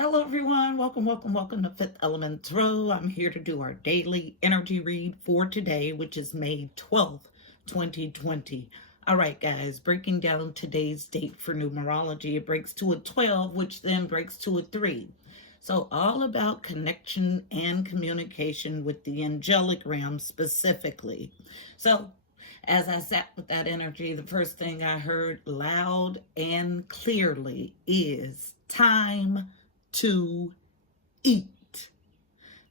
Hello, everyone. Welcome to Fifth Element Tarot. I'm here to do our daily energy read for today, which is May 12th, 2020. All right, guys, breaking down today's date for numerology. It breaks to a 12, which then breaks to a 3. So, all about connection and communication with the angelic realm specifically. So, as I sat with that energy, the first thing I heard loud and clearly is time to eat.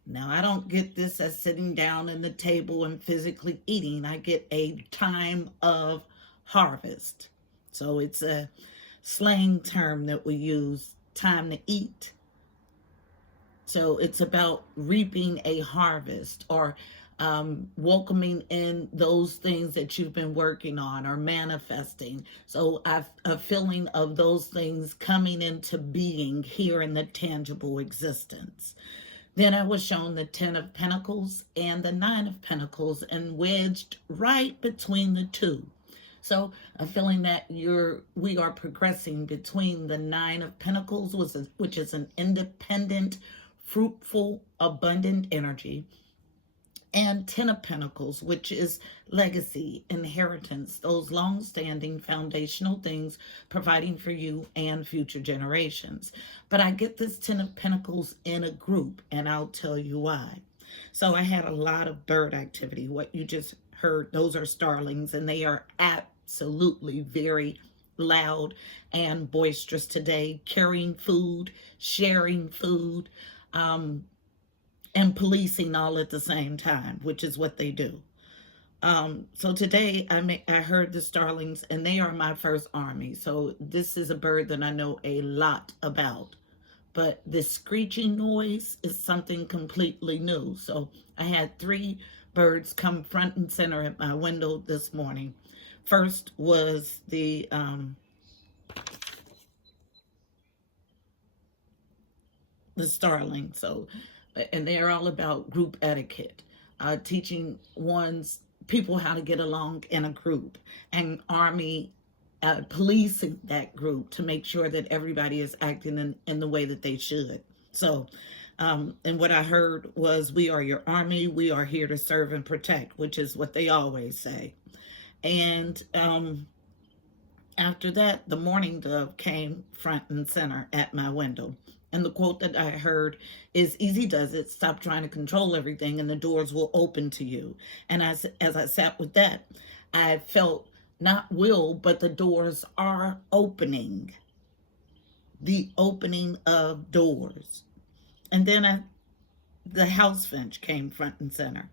Now, I don't get this as sitting down at the table and physically eating. I get a time of harvest. So it's a slang term that we use, time to eat. So it's about reaping a harvest or welcoming in those things that you've been working on or manifesting. So I've a feeling of those things coming into being here in the tangible existence. Then I was shown the Ten of Pentacles and the Nine of Pentacles and wedged right between the two. So a feeling that we are progressing between the Nine of Pentacles, which is an independent, fruitful, abundant energy, and Ten of Pentacles, which is legacy, inheritance, those long-standing foundational things providing for you and future generations. But I get this Ten of Pentacles in a group, and I'll tell you why. So I had a lot of bird activity. What you just heard, those are starlings, and they are absolutely very loud and boisterous today, carrying food, sharing food, and policing all at the same time, which is what they do. So today I heard the starlings, and they are my first army. So this is a bird that I know a lot about. But this screeching noise is something completely new. So I had three birds come front and center at my window this morning. First was the starling. So, and they're all about group etiquette, teaching one's people how to get along in a group, and army policing that group to make sure that everybody is acting in the way that they should. So, and what I heard was, we are your army. We are here to serve and protect, which is what they always say. And after that, the mourning dove came front and center at my window. And the quote that I heard is, easy does it, stop trying to control everything and the doors will open to you. And as I sat with that, I felt not will, but the doors are opening. The opening of doors. And then the house finch came front and center.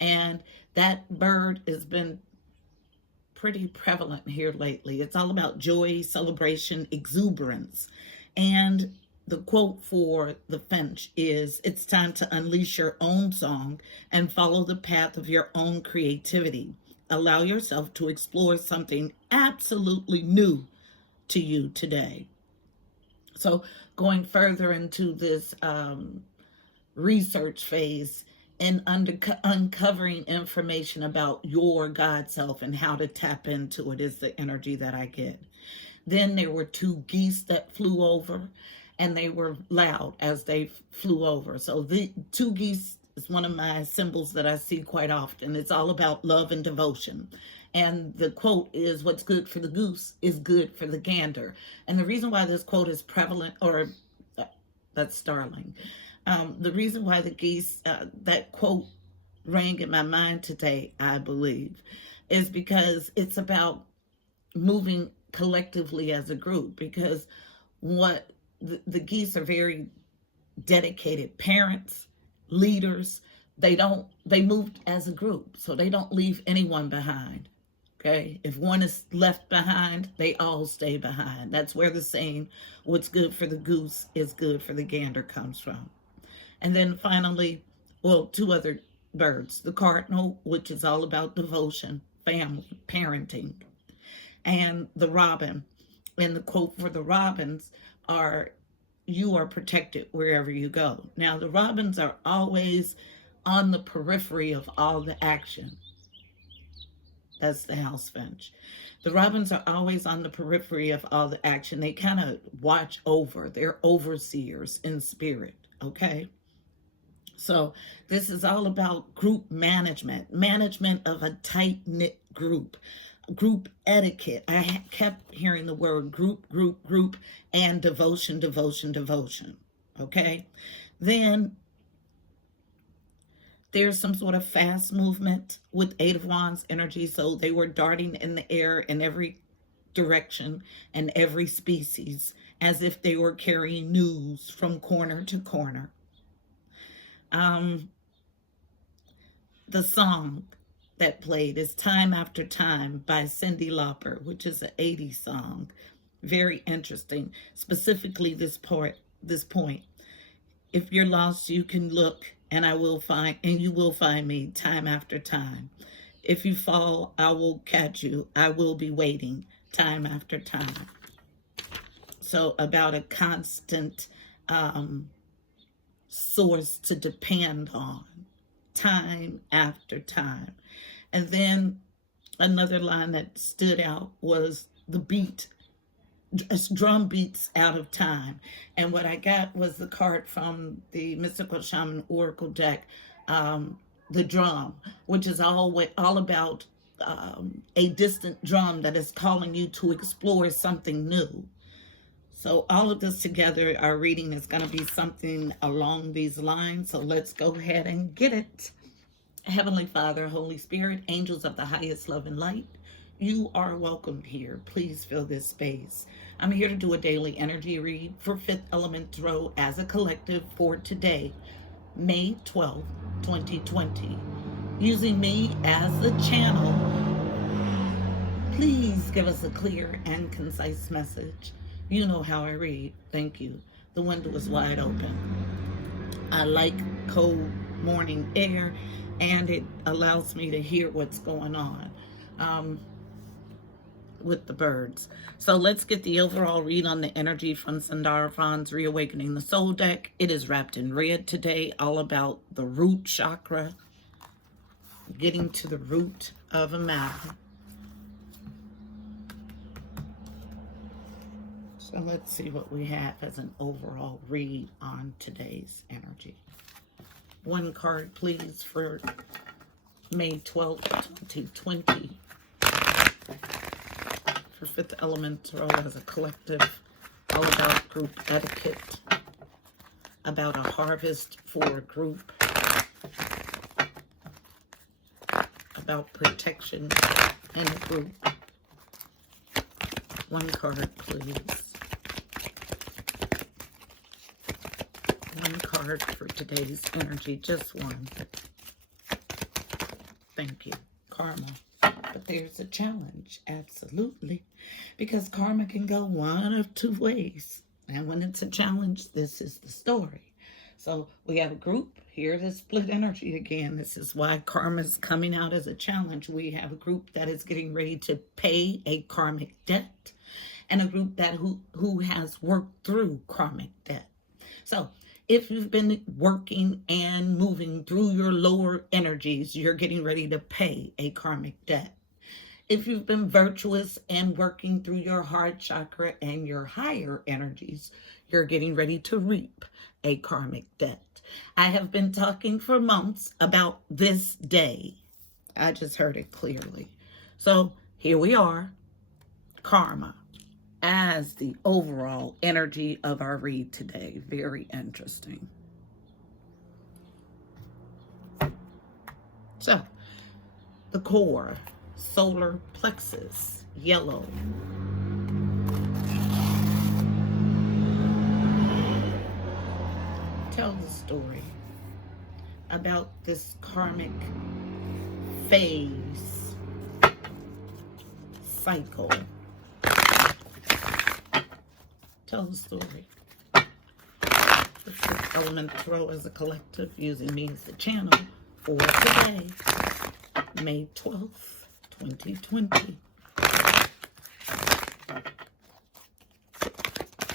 And that bird has been pretty prevalent here lately. It's all about joy, celebration, exuberance. And the quote for the finch is, it's time to unleash your own song and follow the path of your own creativity. Allow yourself to explore something absolutely new to you today. So going further into this research phase and uncovering information about your God self and how to tap into it is the energy that I get. Then there were two geese that flew over, and they were loud as they flew over. So the two geese is one of my symbols that I see quite often. It's all about love and devotion. And the quote is, what's good for the goose is good for the gander. And the reason why this quote is prevalent, or that's starling. The reason why the geese, that quote rang in my mind today, I believe, is because it's about moving collectively as a group. Because what the geese are very dedicated parents, leaders. They moved as a group, so they don't leave anyone behind. Okay, if one is left behind, they all stay behind. That's where the saying, what's good for the goose is good for the gander, comes from. And then finally, well, two other birds, the cardinal, which is all about devotion, family, parenting, and the robin. And the quote for the robins are, you are protected wherever you go. Now, the robins are always on the periphery of all the action. That's the house finch. The robins are always on the periphery of all the action. They kind of watch over. They're overseers in spirit, okay? So this is all about group management, management of a tight-knit group etiquette. I kept hearing the word group, and devotion, okay? Then there's some sort of fast movement with Eight of Wands energy. So they were darting in the air in every direction and every species as if they were carrying news from corner to corner. The song that played is Time After Time by Cyndi Lauper, which is an 80s song. Very interesting. Specifically this point. If you're lost, you can look, and you will find me time after time. If you fall, I will catch you. I will be waiting time after time. So about a constant source to depend on, time after time. And then another line that stood out was the beat. Drum beats out of time. And what I got was the card from the Mystical Shaman Oracle deck, the drum, which is all about a distant drum that is calling you to explore something new. So all of this together, our reading is going to be something along these lines. So let's go ahead and get it. Heavenly Father, Holy Spirit, angels of the highest love and light, you are welcome here. Please fill this space. I'm here to do a daily energy read for Fifth Element Tarot as a collective for today, May 12th, 2020. Using me as the channel, please give us a clear and concise message. You know how I read. Thank you. The window is wide open. I like cold morning air, and it allows me to hear what's going on with the birds. So let's get the overall read on the energy from Sandarafon's Reawakening the Soul deck. It is wrapped in red today, all about the root chakra, getting to the root of a matter. So let's see what we have as an overall read on today's energy. One card, please, for May 12th, 2020. For Fifth Element Tarot as a collective, all about group etiquette, about a harvest for a group, about protection in a group. One card, please. One card for today's energy, just one. Thank you. Karma. But there's a challenge, absolutely. Because karma can go one of two ways. And when it's a challenge, this is the story. So we have a group. Here to split energy again. This is why karma is coming out as a challenge. We have a group that is getting ready to pay a karmic debt. And a group that who has worked through karmic debt. So if you've been working and moving through your lower energies, you're getting ready to pay a karmic debt. If you've been virtuous and working through your heart chakra and your higher energies, you're getting ready to reap a karmic debt. I have been talking for months about this day. I just heard it clearly. So here we are, karma, as the overall energy of our read today. Very interesting. So, the core, solar plexus, yellow. Tell the story about this karmic phase, cycle. Tell the story. The Fifth Element Tarot as a collective, using me as the channel for today, May 12th, 2020.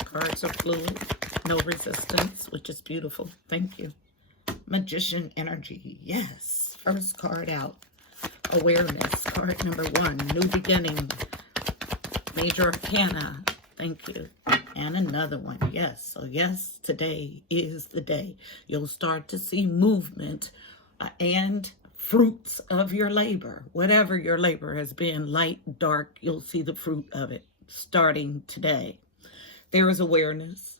Cards are fluid, no resistance, which is beautiful. Thank you. Magician energy, yes. First card out. Awareness, card number 1, new beginning, major arcana, thank you. And another one, yes. So yes, today is the day. You'll start to see movement and fruits of your labor. Whatever your labor has been, light, dark, you'll see the fruit of it starting today. There is awareness.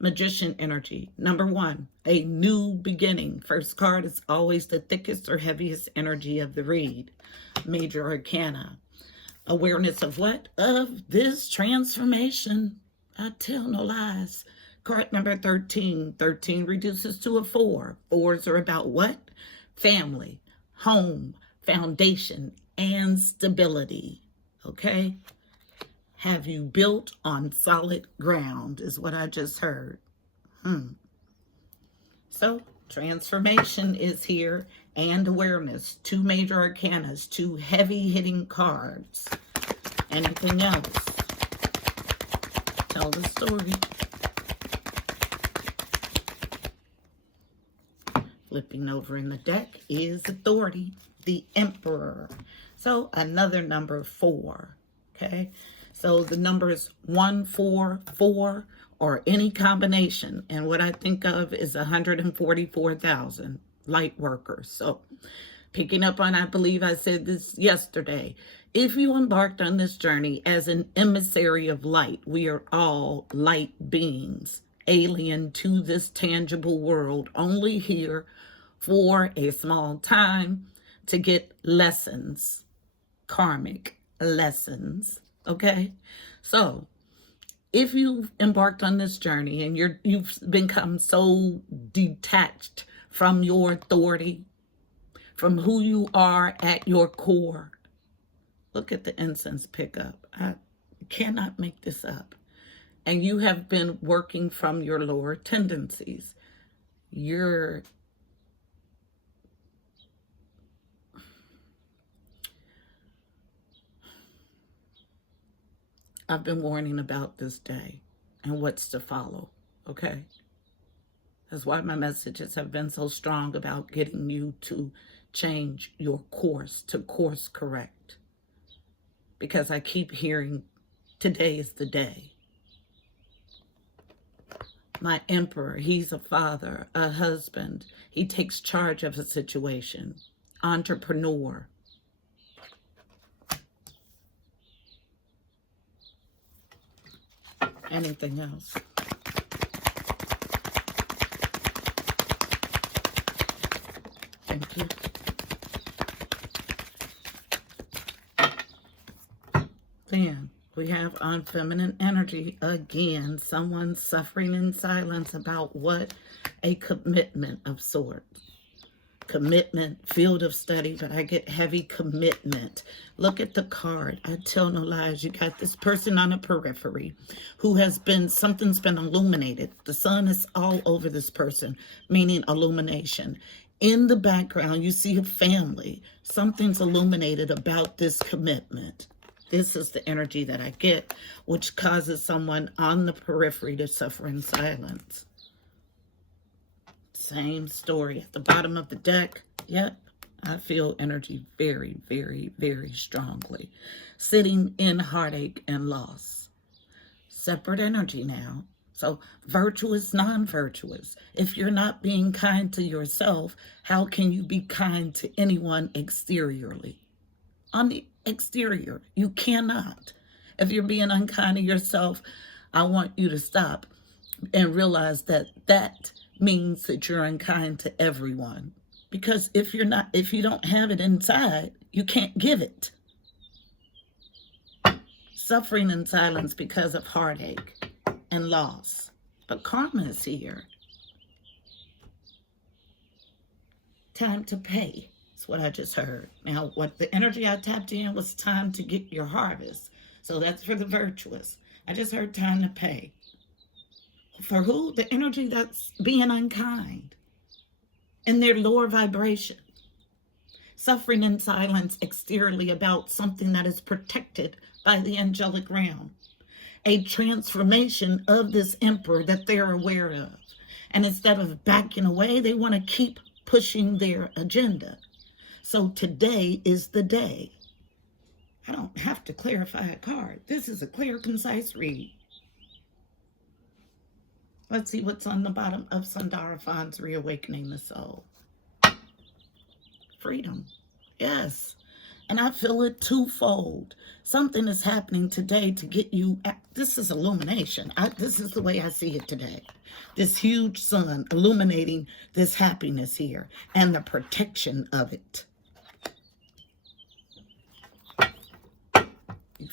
Magician energy. Number 1, a new beginning. First card is always the thickest or heaviest energy of the read. Major arcana. Awareness of what? Of this transformation. I tell no lies. Card number 13. 13 reduces to a 4. 4s are about what? Family, home, foundation, and stability. Okay? Have you built on solid ground is what I just heard. So, transformation is here and awareness. 2 major arcanas, 2 heavy-hitting cards. Anything else? Tell the story. Flipping over in the deck is authority, the Emperor. So, another number 4. Okay? So the numbers 1, 4, 4, or any combination. And what I think of is 144,000 light workers. So picking up on, I believe I said this yesterday, if you embarked on this journey as an emissary of light, we are all light beings, alien to this tangible world, only here for a small time to get lessons, karmic lessons. Okay, so if you've embarked on this journey and you've become so detached from your authority, from who you are at your core, look at the incense pickup. I cannot make this up. And you have been working from your lower tendencies. I've been warning about this day and what's to follow, okay? That's why my messages have been so strong about getting you to change your course, to course correct. Because I keep hearing, today is the day. My Emperor, he's a father, a husband. He takes charge of a situation. Entrepreneur. Anything else? Thank you. Then we have on feminine energy again, someone suffering in silence about what? A commitment of sorts. Commitment, field of study, but I get heavy commitment. Look at the card. I tell no lies. You got this person on the periphery who has been, something's been illuminated. The sun is all over this person, meaning illumination. In the background, you see a family. Something's illuminated about this commitment. This is the energy that I get, which causes someone on the periphery to suffer in silence. Same story at the bottom of the deck. Yep, I feel energy very, very, very strongly. Sitting in heartache and loss. Separate energy now. So virtuous, non-virtuous. If you're not being kind to yourself, how can you be kind to anyone exteriorly? On the exterior, you cannot. If you're being unkind to yourself, I want you to stop and realize that that means that you're unkind to everyone. Because if you don't have it inside, you can't give it. Suffering in silence because of heartache and loss. But karma is here. Time to pay. That's what I just heard. Now, what the energy I tapped in was time to get your harvest. So that's for the virtuous. I just heard time to pay. For who? The energy that's being unkind in their lower vibration. Suffering in silence exteriorly about something that is protected by the angelic realm. A transformation of this emperor that they're aware of. And instead of backing away, they want to keep pushing their agenda. So today is the day. I don't have to clarify a card. This is a clear, concise read. Let's see what's on the bottom of Sundarafon's Reawakening the Soul. Freedom. Yes. And I feel it twofold. Something is happening today to get you. This is illumination. This is the way I see it today. This huge sun illuminating this happiness here and the protection of it.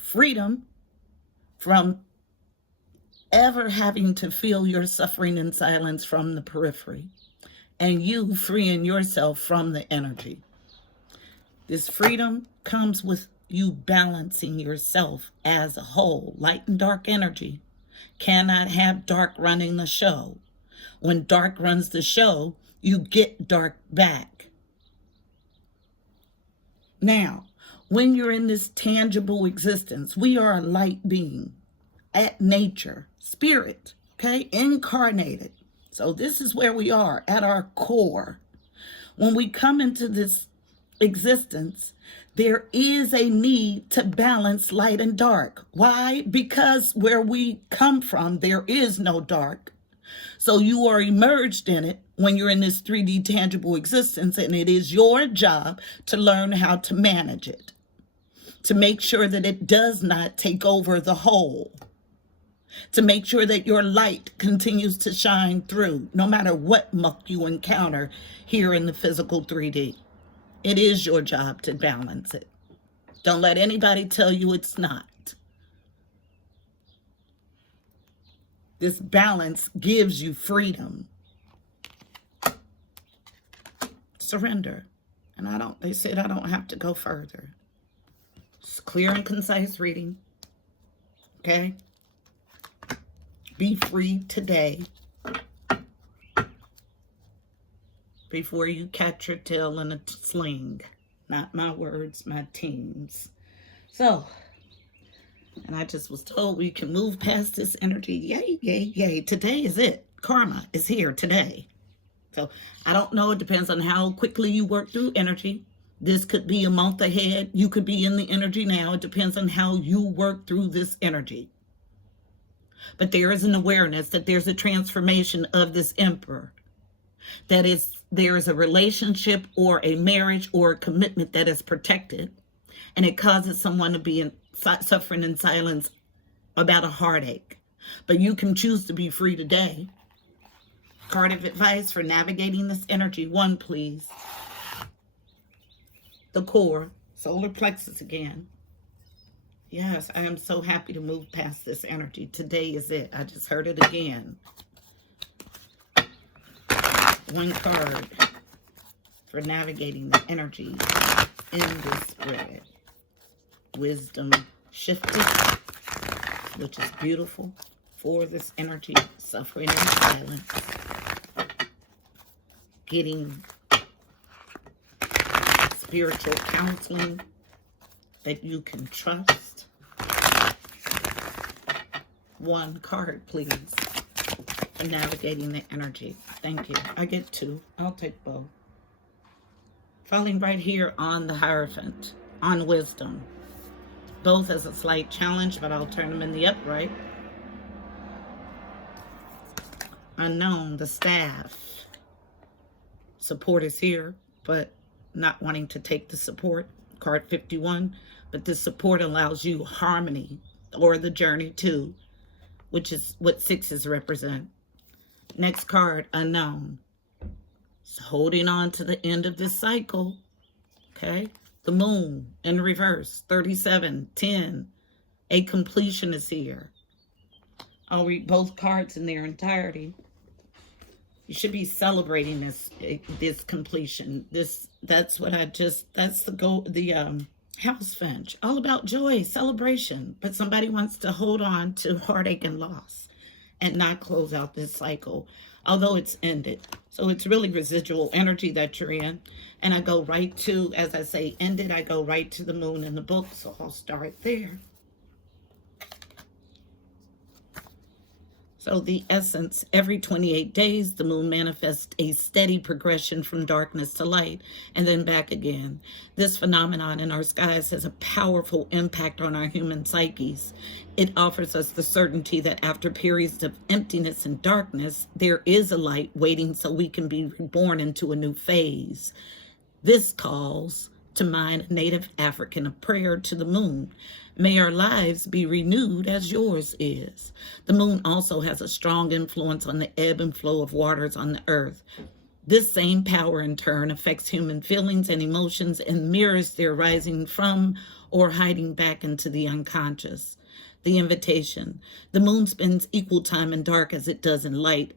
Freedom from ever having to feel your suffering in silence from the periphery, and you freeing yourself from the energy. This freedom comes with you balancing yourself as a whole. Light and dark energy cannot have dark running the show. When dark runs the show, you get dark back. Now, when you're in this tangible existence, we are a light being at nature, spirit, okay, incarnated. So this is where we are at our core. When we come into this existence, there is a need to balance light and dark. Why? Because where we come from, there is no dark. So you are immersed in it when you're in this 3D tangible existence, and it is your job to learn how to manage it, to make sure that it does not take over the whole, to make sure that your light continues to shine through no matter what muck you encounter here in the physical 3D. It is your job to balance it. Don't let anybody tell you it's not. This balance gives you freedom. Surrender. And they said I don't have to go further. It's clear and concise reading. Okay? Be free today before you catch your tail in a sling. Not my words, my team's. So, and I just was told we can move past this energy. Yay, yay, yay. Today is it. Karma is here today. So I don't know. It depends on how quickly you work through energy. This could be a month ahead. You could be in the energy now. It depends on how you work through this energy. But there is an awareness that there's a transformation of this emperor. That there is a relationship or a marriage or a commitment that is protected. And it causes someone to be suffering in silence about a heartache. But you can choose to be free today. Card of advice for navigating this energy. 1, please. The core, solar plexus again. Yes, I am so happy to move past this energy. Today is it. I just heard it again. 1 card for navigating the energy in this spread. Wisdom shifted, which is beautiful for this energy, suffering in silence, getting spiritual counseling that you can trust. 1 card, please, for navigating the energy. Thank you. I get 2. I'll take both. Falling right here on the Hierophant, on wisdom. Both as a slight challenge, but I'll turn them in the upright. Unknown, the staff. Support is here, but not wanting to take the support. Card 51. But this support allows you harmony, or the journey too, which is what 6s represent. Next card, unknown. So holding on to the end of this cycle. Okay. The moon in reverse, 37, 10. A completion is here. I'll read both cards in their entirety. You should be celebrating this completion. That's the goal, the house finch. All about joy, celebration. But somebody wants to hold on to heartache and loss and not close out this cycle, although it's ended. So it's really residual energy that you're in. And I go right to, as I say, ended, I go right to the moon in the book. So I'll start there. So the essence, every 28 days, the moon manifests a steady progression from darkness to light and then back again. This phenomenon in our skies has a powerful impact on our human psyches. It offers us the certainty that after periods of emptiness and darkness, there is a light waiting so we can be reborn into a new phase. This calls to mind a native African a prayer to the moon. May our lives be renewed as yours is. The moon also has a strong influence on the ebb and flow of waters on the earth. This same power in turn affects human feelings and emotions and mirrors their rising from or hiding back into the unconscious. The invitation. The moon spends equal time in dark as it does in light,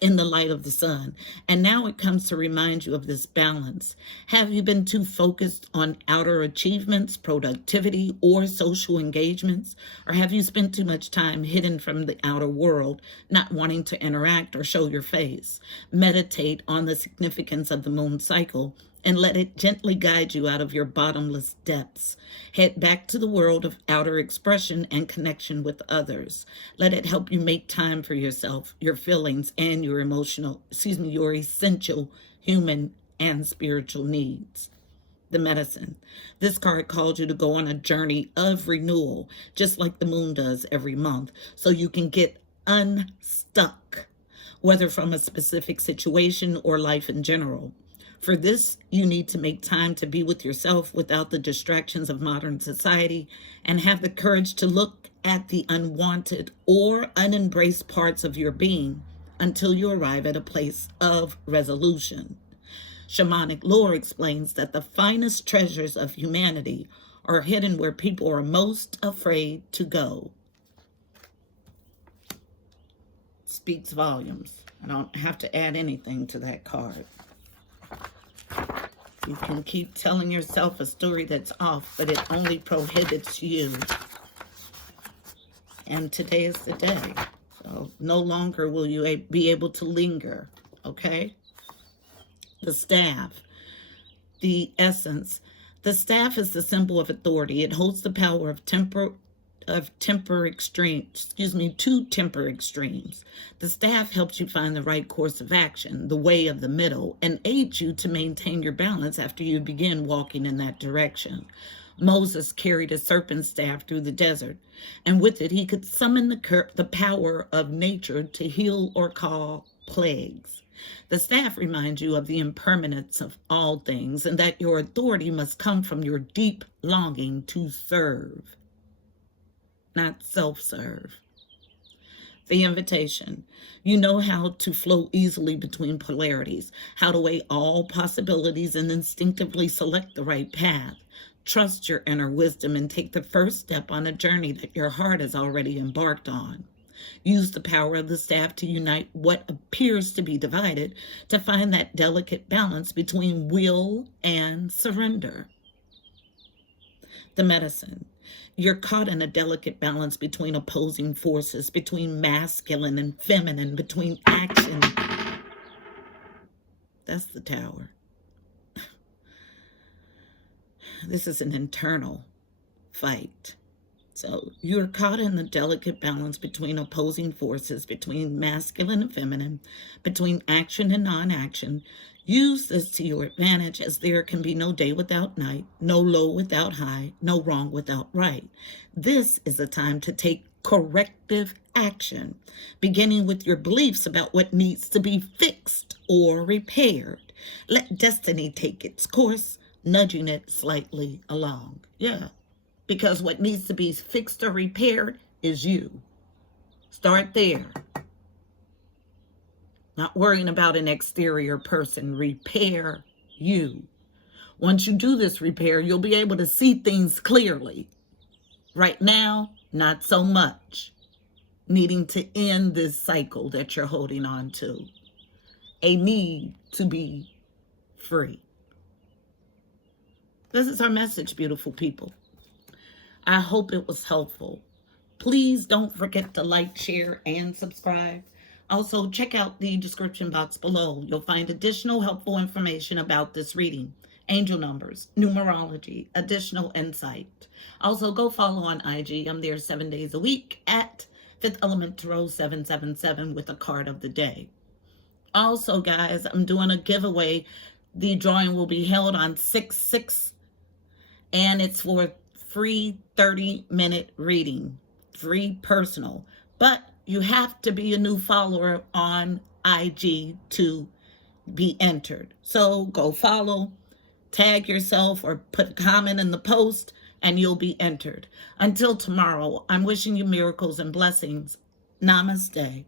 in the light of the sun. And now it comes to remind you of this balance. Have you been too focused on outer achievements, productivity, or social engagements? Or have you spent too much time hidden from the outer world, not wanting to interact or show your face? Meditate on the significance of the moon cycle and let it gently guide you out of your bottomless depths. Head back to the world of outer expression and connection with others. Let it help you make time for yourself, your feelings, and your your essential human and spiritual needs. The medicine. This card calls you to go on a journey of renewal, just like the moon does every month, so you can get unstuck, whether from a specific situation or life in general. For this, you need to make time to be with yourself without the distractions of modern society and have the courage to look at the unwanted or unembraced parts of your being until you arrive at a place of resolution. Shamanic lore explains that the finest treasures of humanity are hidden where people are most afraid to go. Speaks volumes. I don't have to add anything to that card. You can keep telling yourself a story that's off, but it only prohibits you. And today is the day. So no longer will you be able to linger, okay? The staff, the essence. The staff is the symbol of authority. It holds the power of two temper extremes. The staff helps you find the right course of action, the way of the middle, and aids you to maintain your balance after you begin walking in that direction. Moses carried a serpent staff through the desert, and with it he could summon the power of nature to heal or call plagues. The staff reminds you of the impermanence of all things and that your authority must come from your deep longing to serve, not self-serve. The invitation. You know how to flow easily between polarities, how to weigh all possibilities and instinctively select the right path. Trust your inner wisdom and take the first step on a journey that your heart has already embarked on. Use the power of the staff to unite what appears to be divided to find that delicate balance between will and surrender. The medicine. You're caught in a delicate balance between opposing forces, between masculine and feminine, between action. That's the Tower. This is an internal fight. So you're caught in the delicate balance between opposing forces, between masculine and feminine, between action and non-action. Use this to your advantage, as there can be no day without night, no low without high, no wrong without right. This is a time to take corrective action, beginning with your beliefs about what needs to be fixed or repaired. Let destiny take its course, nudging it slightly along. Yeah, because what needs to be fixed or repaired is you. Start there. Not worrying about an exterior person. Repair you. Once you do this repair, you'll be able to see things clearly. Right now, not so much. Needing to end this cycle that you're holding on to. A need to be free. This is our message, beautiful people. I hope it was helpful. Please don't forget to like, share, and subscribe. Also, check out the description box below. You'll find additional helpful information about this reading, angel numbers, numerology, additional insight. Also, go follow on IG. I'm there 7 days a week at Fifth Element Tarot 777 with a card of the day. Also, guys, I'm doing a giveaway. The drawing will be held on 6/6, and it's for free 30-minute reading, free personal. But you have to be a new follower on IG to be entered. So go follow, tag yourself, or put a comment in the post, and you'll be entered. Until tomorrow, I'm wishing you miracles and blessings. Namaste.